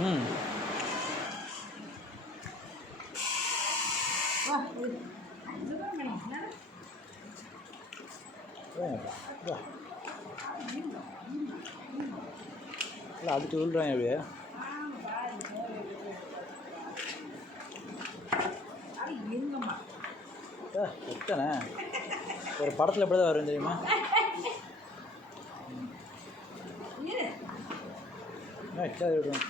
ம் இல்லை அது சொல்கிறாங்க அப்படியே எத்தனை ஒரு படத்தில் எப்படி தான் வரும் தெரியுமா? விடும்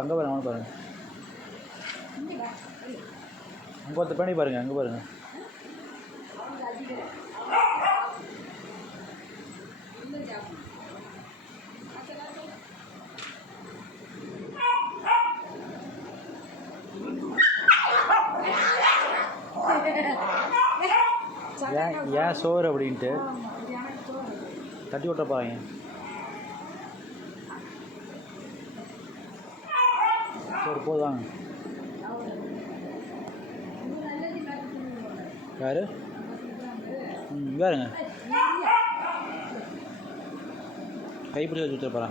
அங்கே பாருங்க அவனை பாருங்க அங்கே ஒருத்தர் பண்ணி பாருங்க அங்கே பாருங்க ஏன் சோறு அப்படின்ட்டு தட்டி விட்ட பாருங்க. சரி போதுவாங்க. யாரு வேறுங்க கைப்பிடி வச்சு கொடுத்துருப்பாரா?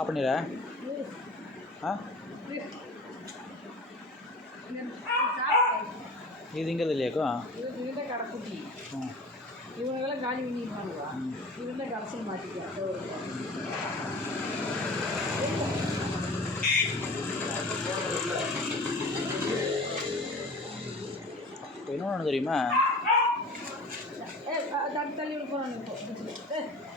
அப்படிங்கிற ஆ இது இங்கே இல்லையாக்கும் இவங்கெல்லாம் காலி பண்ணிடுவாங்களா? இவங்க கடைசியில் மாட்டிக்கலாம். இன்னொன்று தெரியுமா? தள்ளி போகிறாங்க.